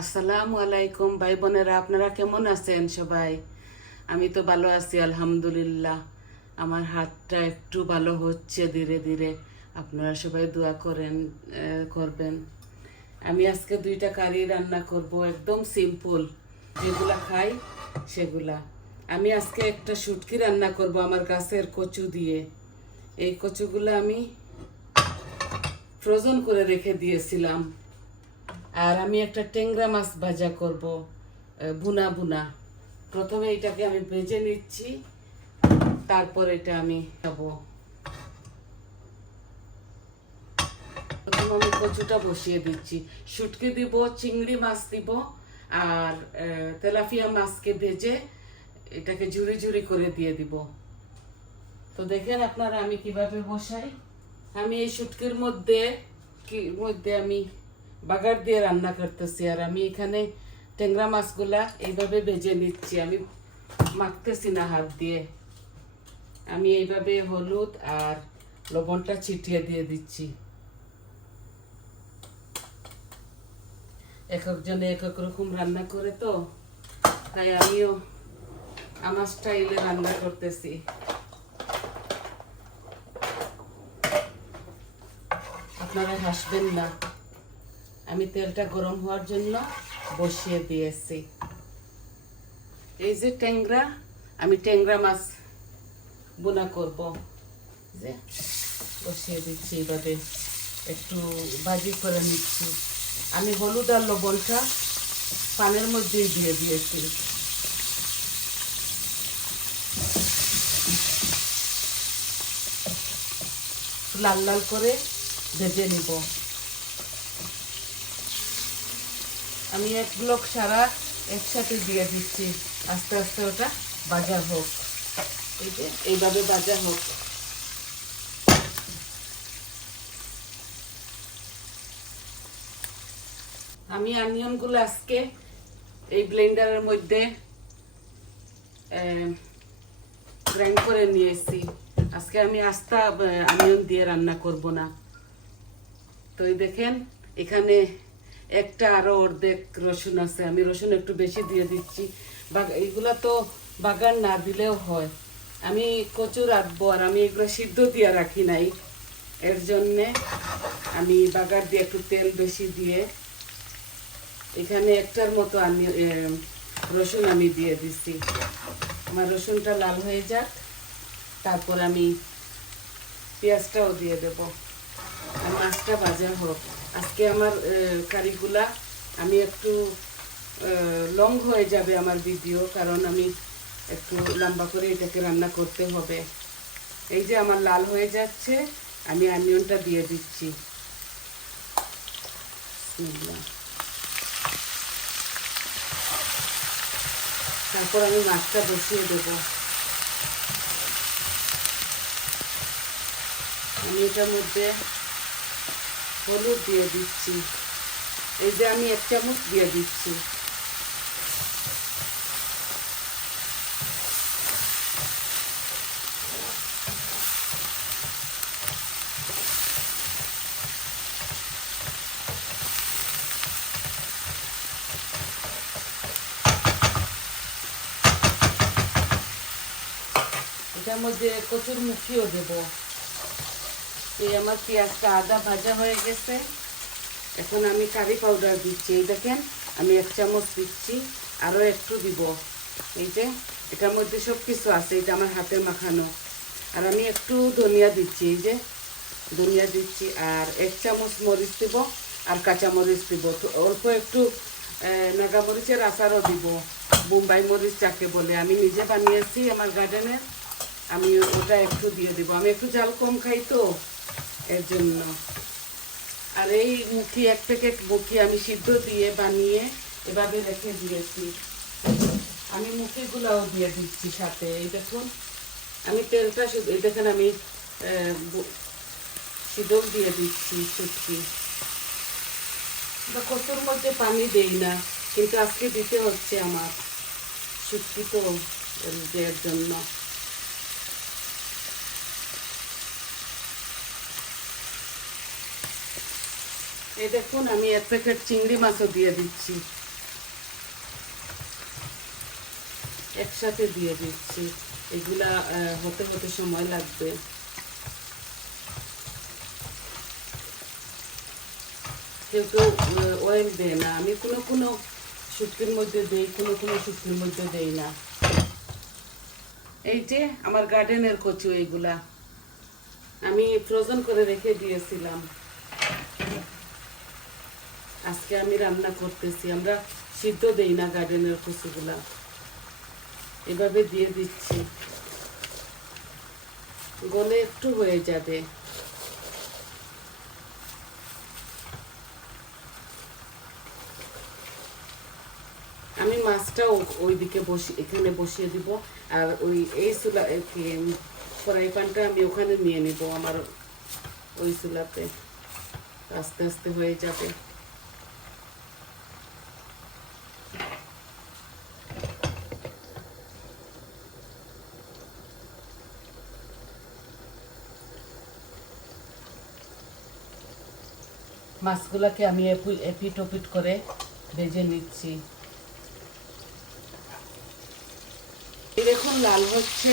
আসসালামু আলাইকুম ভাই বোনেরা, আপনারা কেমন আছেন সবাই? আমি তো ভালো আছি আলহামদুলিল্লাহ। আমার হাতটা একটু ভালো হচ্ছে ধীরে ধীরে। আপনারা সবাই দোয়া করবেন। আমি আজকে 2টা কারি রান্না করব, একদম সিম্পল, যেগুলা খাই সেগুলা। আমি আজকে একটা শুটকি রান্না করব আমার গাছের কচু দিয়ে। এই কচুগুলো আমি ফ্রোজেন করে রেখে দিয়েছিলাম। আর আমি একটা টেংরা মাছ ভাজা করব, ভুনা ভুনা। প্রথমে এটাকে আমি ভেজে নিচ্ছি, তারপর এটা আমি খাবো। প্রথমে আমি কচুটা বসিয়ে দিচ্ছি। শুটকি দিব, চিংড়ি মাছ দিব, আর তেলাপিয়া মাছকে ভেজে এটাকে ঝুরি ঝুরি করে দিয়ে দিব। তো দেখেন আপনারা আমি কিভাবে বসাই। আমি এই শুটকির মধ্যে আমি বাগার দিয়ে রান্না করতেছি। আর আমি এখানে ট্যাংরা মাছগুলা এইভাবে ভেজে নিচ্ছি, আমি মাখতেছি না হাত দিয়ে। আমি এইভাবে হলুদ আর লবণটা ছিটিয়ে দিয়ে দিচ্ছি। এক একজনে এক এক রকম রান্না করে, তো তাই আমিও আমার স্টাইলে রান্না করতেছি। আপনারা হাসবেন না। আমি তেলটা গরম হওয়ার জন্য বসিয়ে দিয়েছি। এই যে ট্যাংরা, আমি ট্যাংরা মাছ বোনা করব, যে বসিয়ে দিচ্ছি। এইভাবে একটু ভাজি করে নিচ্ছি। আমি হলুদ আর লবণটা পানের মধ্যেই দিয়ে দিয়েছি। লাল লাল করে ভেজে নিব। আমি এক ব্লক সারা একসাথে দিয়ে দিচ্ছি, আস্তে আস্তে ওটা ভাজা হোক। এই যে এইভাবে ভাজা হোক। আমি অনিয়নগুলো আজকে এই ব্লেন্ডারের মধ্যে গ্রাইন্ড করে নিয়েছি। আজকে আমি আস্তা অনিয়ন দিয়ে রান্না করব না। তো এই দেখেন, এখানে একটা আরো অর্ধেক রসুন আছে। আমি রসুন একটু বেশি দিয়ে দিচ্ছি। এইগুলা তো বাগার না দিলেও হয়। আমি কচু রাখবো, আর আমি এগুলো সিদ্ধ দিয়ে রাখি নাই, এর জন্যে আমি বাগার দিয়ে একটু তেল বেশি দিয়ে এখানে একটার মতো আমি রসুন আমি দিয়ে দিচ্ছি। আমার রসুনটা লাল হয়ে যাক, তারপর আমি পেঁয়াজটাও দিয়ে দেব। আর মাছটা ভাজা হোক। আজকে আমার কারিগুলা আমি একটু লং হয়ে যাবে আমার ভিডিও, কারণ আমি একটু লম্বা করে এটাকে রান্না করতে হবে। এই যে আমার লাল হয়ে যাচ্ছে, আমি অনিয়নটা দিয়ে দিচ্ছি। তারপর আমি মাছটা বসিয়ে দেব। আমি এটার মধ্যে হলুদ দিয়ে দিচ্ছি। এই যে আমি 1 চামচ দিয়ে দিচ্ছি। এটার মধ্যে কচুর মুখিও দেব। এই আমার পেঁয়াজটা আদা ভাজা হয়ে গেছে। এখন আমি কারি পাউডার দিচ্ছি। এই দেখেন, আমি 1 চামচ দিচ্ছি, আরও একটু দিব। এই যে এটার মধ্যে সব কিছু আছে, এটা আমার হাতে মাখানো। আর আমি একটু ধনিয়া দিচ্ছি। এই যে ধনিয়া দিচ্ছি, আর 1 চামচ মরিচ দিব, আর কাঁচা মরিচ দিব। অল্প একটু নাগা মরিচের আচারও দিব, বোম্বাই মরিচ যাকে বলে। আমি নিজে বানিয়েছি আমার গার্ডেনের, আমি ওটা একটু দিয়ে দিব। আমি একটু ঝাল কম খাই, তো এর জন্য। আর এই মুখি 1 প্যাকেট মুখি আমি সিদ্ধ দিয়ে বানিয়ে এভাবে রেখে দিয়েছি। আমি মুখিগুলাও দিয়ে দিচ্ছি সাথে। এই দেখুন, আমি তেলটা এই দেখেন আমি সিদ্ধ দিয়ে দিচ্ছি শুটকি। বা কচুর মধ্যে পানি দেই না, কিন্তু আজকে দিতে হচ্ছে আমার, শুটকি তো এর জন্য। এই দেখুন, আমি 1 প্যাকেট চিংড়ি মাছও দিয়ে দিচ্ছি। একসাথে দিয়ে দিচ্ছি, এগুলা হতে হতে সময় লাগবে। কেউ কেউ অয়েল দেয় না, আমি কোনো কোনো শুটকির মধ্যে দেই, কোনো কোনো শুটকির মধ্যে দেই না। এই যে আমার গার্ডেনের কচু, এইগুলা আমি ফ্রোজেন করে রেখে দিয়েছিলাম, আজকে আমি রান্না করতেছি। আমরা সিদ্ধ দেই না গার্ডেনের কচুগুলা, এভাবে দিয়ে দিচ্ছি, গলে একটু হয়ে যাবে। আমি মাছটা ওইদিকে এখানে বসিয়ে দিব, আর ওই এই চুলা ফ্রাই প্যানটা আমি ওখানে নিয়ে নিব, আমার ওই চুলাতে আস্তে আস্তে হয়ে যাবে। মাছগুলাকে আমি এপিট ওপিট করে ভেজে নিচ্ছি। দেখুন লাল হচ্ছে,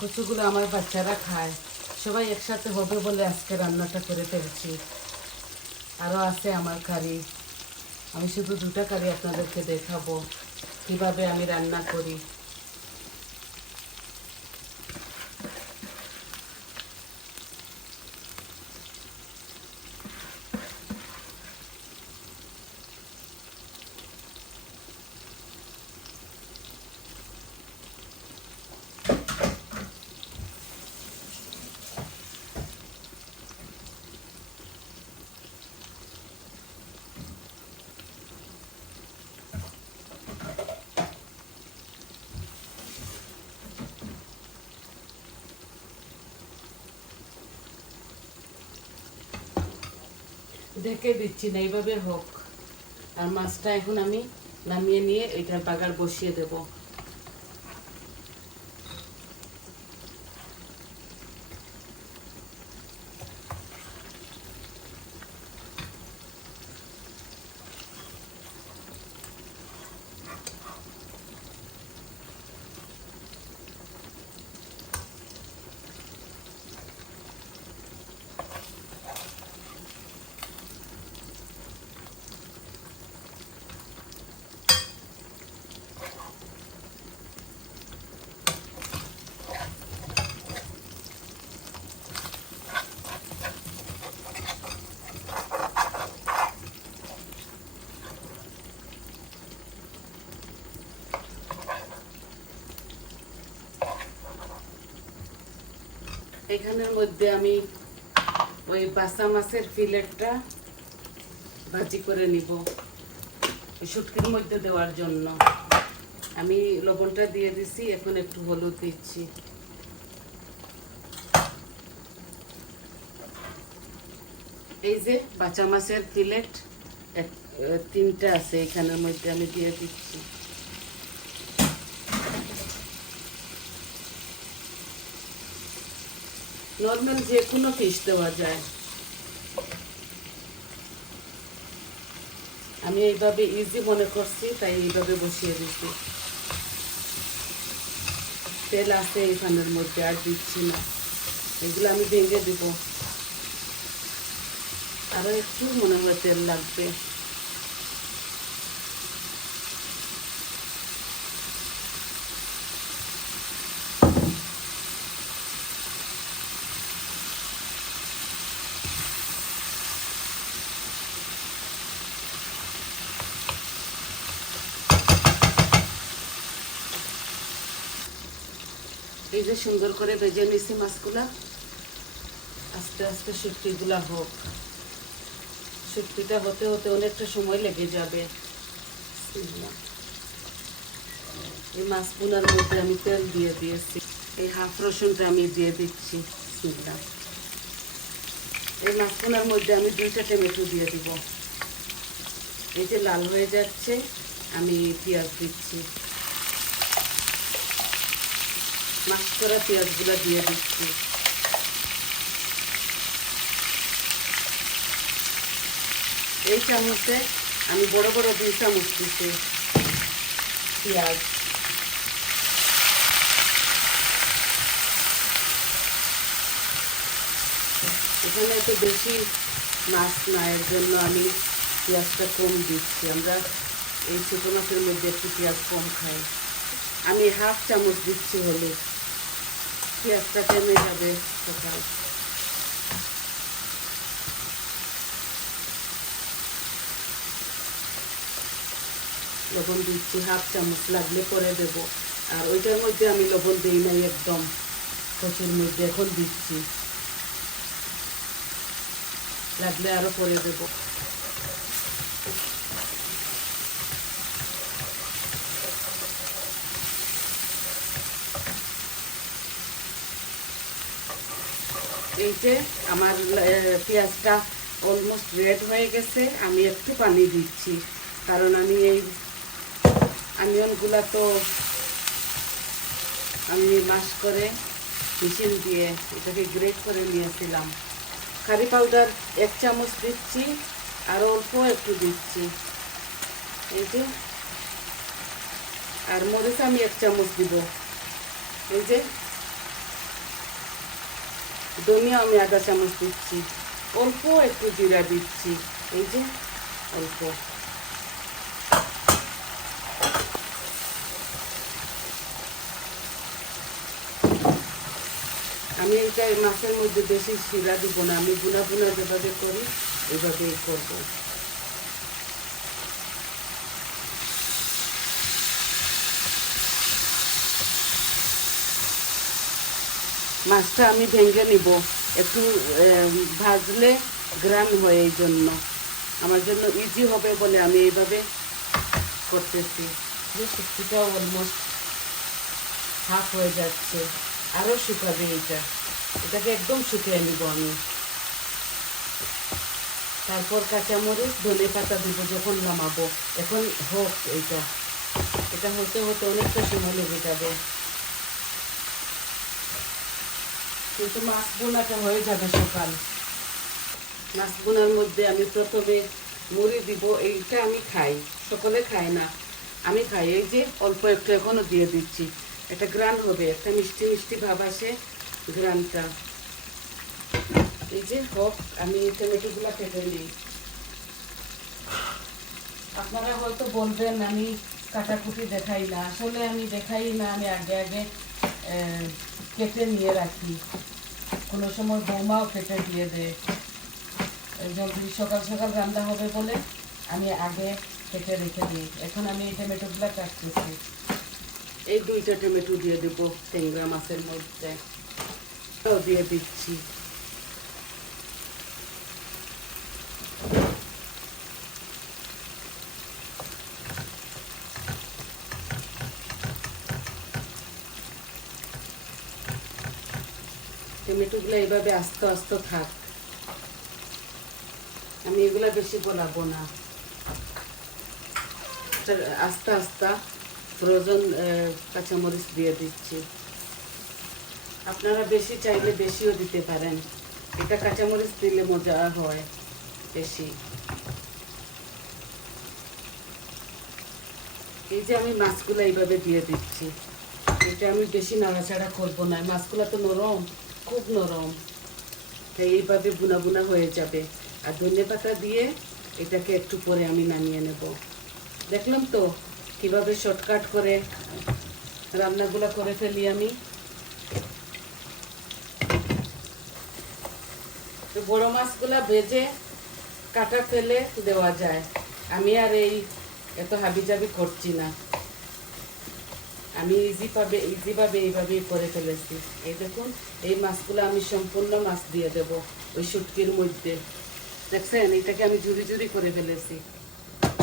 কচুগুলো আমার বাচ্চারা খায়, সবাই একসাথে হবে বলে আজকে রান্নাটা করে ফেলছি। আরও আছে আমার কারি, আমি শুধু দুটা কারি আপনাদেরকে দেখাবো কিভাবে আমি রান্না করি। ঢেকে দিচ্ছি না, এইভাবে হোক। আর মাছটা এখন আমি নামিয়ে নিয়ে এটার বাগার বসিয়ে দেব। এখানের মধ্যে আমি ওই বাসা মাছের ফিলেটটা ভাজি করে নিব শুটকির মধ্যে দেওয়ার জন্য। আমি লবণটা দিয়ে দিছি, এখন একটু হলুদ দিচ্ছি। এই যে বাচ্চা মাছের ফিলেট তিনটা আছে, এখানের মধ্যে আমি দিয়ে দিচ্ছি। নর্মাল যে কোনো ফিশ দেওয়া যায়, আমি এইভাবে ইজি মনে করছি তাই এইভাবে বসিয়ে দিচ্ছি। তেল আছে এখানের মধ্যে, আর দিচ্ছি না, এগুলো আমি ভেঙে দিব, আরো একটু মনে হয় তেল লাগবে। এই যে সুন্দর করে ভেজে নিছি মাছগুলা, আস্তে আস্তে শুটকিগুলা হোক। শুটকিটা হতে হতে অনেকটা সময় লেগে যাবে। এই মাছ ভুনার মধ্যে আমি তেল দিয়ে দিয়েছি। এই হাফ রসুনটা আমি দিয়ে দিচ্ছি। এই মাছ ভুনার মধ্যে আমি 2টা টমেটো দিয়ে দিব। এই যে লাল হয়ে যাচ্ছে, আমি পেঁয়াজ দিচ্ছি, মাছ করা পেঁয়াজগুলো দিয়ে দিচ্ছি। এই চামচে আমি বড় বড় 2 চামচ দিচ্ছি পেঁয়াজ। এখানে এত বেশি মাছ না, এর জন্য আমি পেঁয়াজটা কম দিচ্ছি। আমরা এই ছোটো মাছের মধ্যে একটু পেঁয়াজ কম খাই। আমি হাফ চামচ দিচ্ছি হলুদ, পেঁয়াজটা কমে যাবে সকাল। লবণ দিচ্ছি হাফ চামচ, লাগলে পরে দেব। আর ওইটার মধ্যে আমি লবণ দিই নাই একদম, কচুর মধ্যে এখন দিচ্ছি, লাগলে আরো পরে দেব। এই যে আমার পেঁয়াজটা অলমোস্ট রেড হয়ে গেছে। আমি একটু পানি দিচ্ছি, কারণ আমি এই অনিয়নগুলা তো আমি ম্যাশ করে মেশিন দিয়ে এটাকে গ্রেট করে নিয়েছিলাম। কারি পাউডার 1 চামচ দিচ্ছি, আর অল্প একটু দিচ্ছি এই যে। আর মরিচ আমি 1 চামচ দিব। এই যে ধনিয়া আমি 1/2 চামচ দিচ্ছি, অল্প একটু জিরা দিচ্ছি, এই যে অল্প। আমি এটা মাছের মধ্যে বেশি জিরা দিব না, আমি বুনা বুনা যেভাবে করি ওইভাবেই করব। মাছটা আমি ভেঙে নিব, একটু ভাজলে গ্রান হয়, এই জন্য আমার জন্য ইজি হবে বলে আমি এইভাবে করতেছি। যে শুক্তিটাও অলমোস্ট হাফ হয়ে যাচ্ছে, আরও শুকাবে এটা। এটাকে একদম শুকিয়ে নিব আমি। তারপর কাঁচামরিচ ধনে পাতা দিব যখন নামাবো। এখন হোক এটা হতে হতে অনেকটা সময় লেগে যাবে, কিন্তু মাছ বোনাটা হয়ে যাবে সকাল। মাছ বোনার মধ্যে আমি প্রথমে মুড়ি দিব। এইটা আমি খাই, সকলে খায় না, আমি খাই। এই যে অল্প একটু এখনো দিয়ে দিচ্ছি, এটা গ্রান হবে, একটা মিষ্টি মিষ্টি ভাব আসে গ্রানটা। এই যে হোক, আমি টমেটোগুলো কেটে নিই। আপনারা হয়তো বলবেন আমি কাটাকুটি দেখাই না, আসলে আমি দেখাই না, আমি আগে আগে কেটে নিয়ে রাখি। কোনো সময় বৌমাও কেটে দিয়ে দেয়, জলদি সকাল সকাল রান্না হবে বলে আমি আগে কেটে রেখে দিই। এখন আমি এই টমেটোগুলো কাটতেছি। এই 2টা টমেটো দিয়ে দেবো টেংরা মাছের মধ্যে, দিয়ে দিচ্ছি। টমেটোগুলো এইভাবে আস্তে আস্তে থাক, আমি এগুলা বেশি গলাবো না। আস্তে আস্তে ফ্রোজেন কাঁচামরিচ দিয়ে দিচ্ছি। আপনারা বেশি চাইলে বেশিও দিতে পারেন, এটা কাঁচামরিচ দিলে মজা হয় বেশি। এই যে আমি মাছগুলো এইভাবে দিয়ে দিচ্ছি, এটা আমি বেশি নাড়াচাড়া করবো না, মাছগুলো তো নরম, খুব নরম, তাই এইভাবে বুনা বুনা হয়ে যাবে। আর ধনে পাতা দিয়ে এটাকে একটু পরে আমি নামিয়ে নেব। দেখলাম তো কিভাবে শর্টকাট করে রান্নাগুলো করে ফেলি আমি। তো বড় মাছগুলা ভেজে কাটা ফেলে দেওয়া যায়, আমি আর এই এত হাবিজাবি করছি না, আমি ইজিভাবে এইভাবেই করে ফেলেছি। এই দেখুন, এই মাছগুলো আমি সম্পূর্ণ মাছ দিয়ে দেব ওই শুটকির মধ্যে। দেখছেন, এটাকে আমি জুড়ি জুড়ি করে ফেলেছি,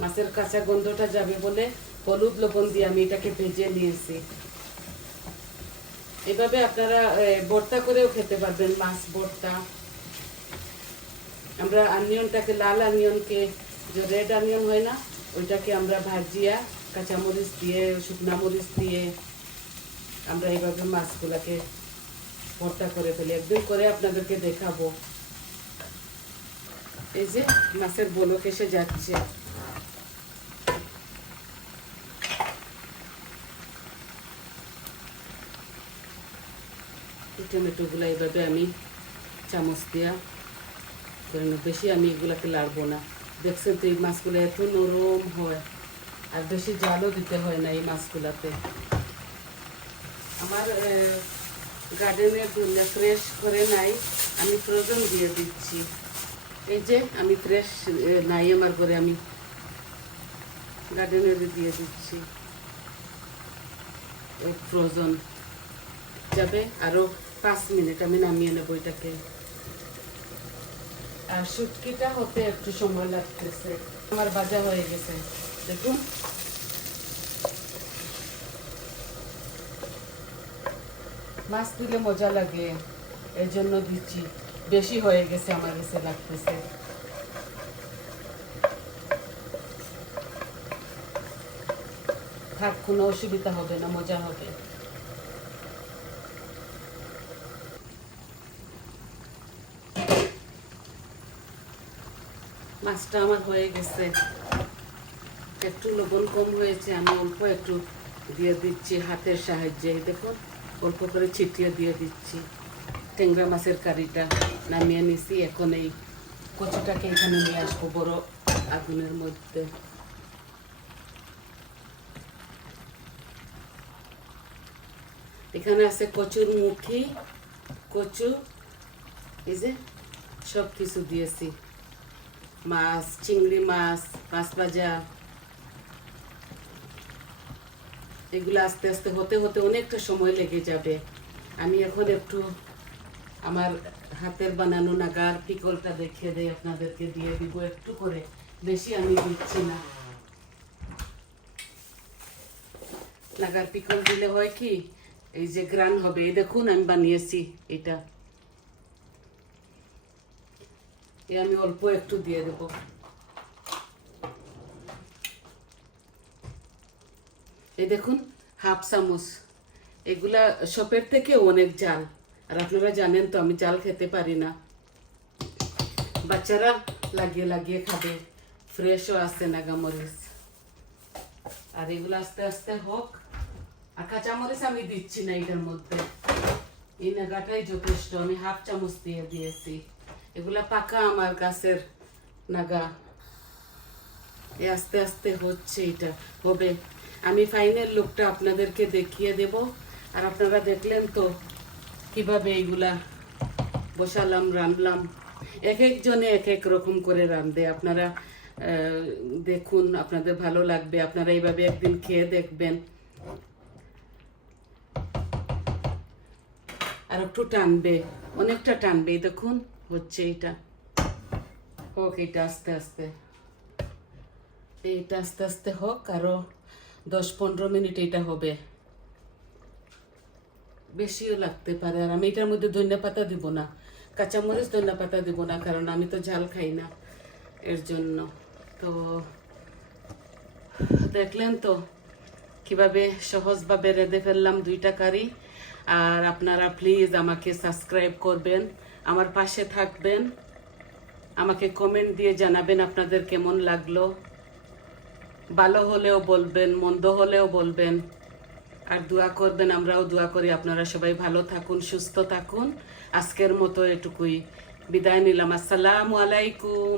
মাছের কাঁচা গন্ধটা যাবে বলে হলুদ লবণ দিয়ে আমি এটাকে ভেজে নিয়েছি। এভাবে আপনারা ভর্তা করেও খেতে পারবেন, মাছ ভর্তা। আমরা অনিয়নটাকে, লাল অনিয়নকে, যে রেড অনিয়ন হয় না, ওইটাকে আমরা ভাজিয়া কাঁচামরিচ দিয়ে, শুকনা মরিচ দিয়ে আমরা এইভাবে মাছগুলাকে ভর্তা করে ফেলি। একদিন করে আপনাদেরকে দেখাবো। এই যে মাছের বলক এসে যাচ্ছে। টমেটোগুলো এইভাবে আমি চামচ দিয়া করে নেব। বেশি আমি এগুলাকে লাড়বো না। দেখছেন তো এই মাছগুলো এত নরম হয়, আর বেশি জালও দিতে হয় না এই মাছগুলাতে। আমার গার্ডেনের জন্য ফ্রেশ করে নাই, আমি ফ্রোজেন দিয়ে দিচ্ছি। এই যে আমি ফ্রেশ নাই আমার ঘরে, আমি গার্ডেনের দিয়ে দিচ্ছি। ফ্রোজেন যাবে আরো 5 মিনিট, আমি নামিয়ে নেবো এটাকে। আর শুটকিটা হতে একটু সময় লাগতেছে। আমার ভাজা হয়ে গেছে, দেখুন। মাছ দিলে মজা লাগে, এর জন্য দিচ্ছি। বেশি হয়ে গেছে আমার কাছে লাগতেছে। থাক, কোনো অসুবিধা হবে না, মজা হবে। মাছটা আমার হয়ে গেছে। একটু লবণ কম হয়েছে, আমি অল্প একটু দিয়ে দিচ্ছি হাতের সাহায্যে। দেখুন, অল্প করে ছিটিয়ে দিয়ে দিচ্ছি। ট্যাংরা মাছের কারিটা নামিয়ে নিছি। এখন এই কচুটাকে এখানে নিয়ে আসবো বড় আগুনের মধ্যে। এখানে আছে কচুর মুখি, কচু, এই যে সব কিছু দিয়েছি। মাছ, চিংড়ি মাছ, মাছ ভাজা, এগুলো আস্তে আস্তে হতে হতে অনেকটা সময় লেগে যাবে। আমি এখন একটু আমার হাতের বানানো নাগার পিকলটা দেখিয়ে দেয় আপনাদেরকে, দিয়ে দিব একটু করে, বেশি আমি দিচ্ছি না। নাগার পিকল দিলে হয় কি, এই যে গ্রান হবে। এই দেখুন আমি বানিয়েছি এটা, আমি অল্প একটু দিয়ে দেব। এই দেখুন, হাফ চামচ। এগুলা শপের থেকে অনেক জাল, আর আপনারা জানেন তো আমি জাল খেতে পারি না। বাচ্চারা লাগিয়ে লাগিয়ে খাবে। ফ্রেশও আছে নাগামরিচ। আর এগুলো আস্তে আস্তে হোক। আর কাঁচামরিচ আমি দিচ্ছি না এটার মধ্যে, এই নাগাটাই যথেষ্ট। আমি হাফ চামচ দিয়ে দিয়েছি। এগুলা পাকা আমার গাছের নাগা। আস্তে আস্তে হচ্ছে, এটা হবে। আমি ফাইনাল লুকটা আপনাদেরকে দেখিয়ে দেব। আর আপনারা দেখলেন তো কিভাবে এইগুলা বসালাম, রান্নলাম। এক একজনে এক এক রকম করে রাঁধে। আপনারা দেখুন, আপনাদের ভালো লাগবে। আপনারা এইভাবে একদিন খেয়ে দেখবেন। আর একটু টানবে, অনেকটা টানবে। দেখুন হচ্ছে, এটা হোক, এটা আস্তে আস্তে, এইটা আস্তে আস্তে হোক। আরো 10-15 মিনিট এটা হবে, বেশিও লাগতে পারে। আর আমি এটার মধ্যে ধনিয়া পাতা দিব না, কাঁচামরিচ, ধনিয়া পাতা দিব না, কারণ আমি তো ঝাল খাই না, এর জন্য। তো দেখলেন তো কিভাবে সহজভাবে রেঁধে ফেললাম 2টা কারি। আর আপনারা প্লিজ আমাকে সাবস্ক্রাইব করবেন, আমার পাশে থাকবেন, আমাকে কমেন্ট দিয়ে জানাবেন আপনাদের কেমন লাগলো। ভালো হলেও বলবেন, মন্দ হলেও বলবেন। আর দোয়া করবেন, আমরাও দোয়া করি আপনারা সবাই ভালো থাকুন, সুস্থ থাকুন। আজকের মতো এটুকুই, বিদায় নিলাম। আসসালামু আলাইকুম।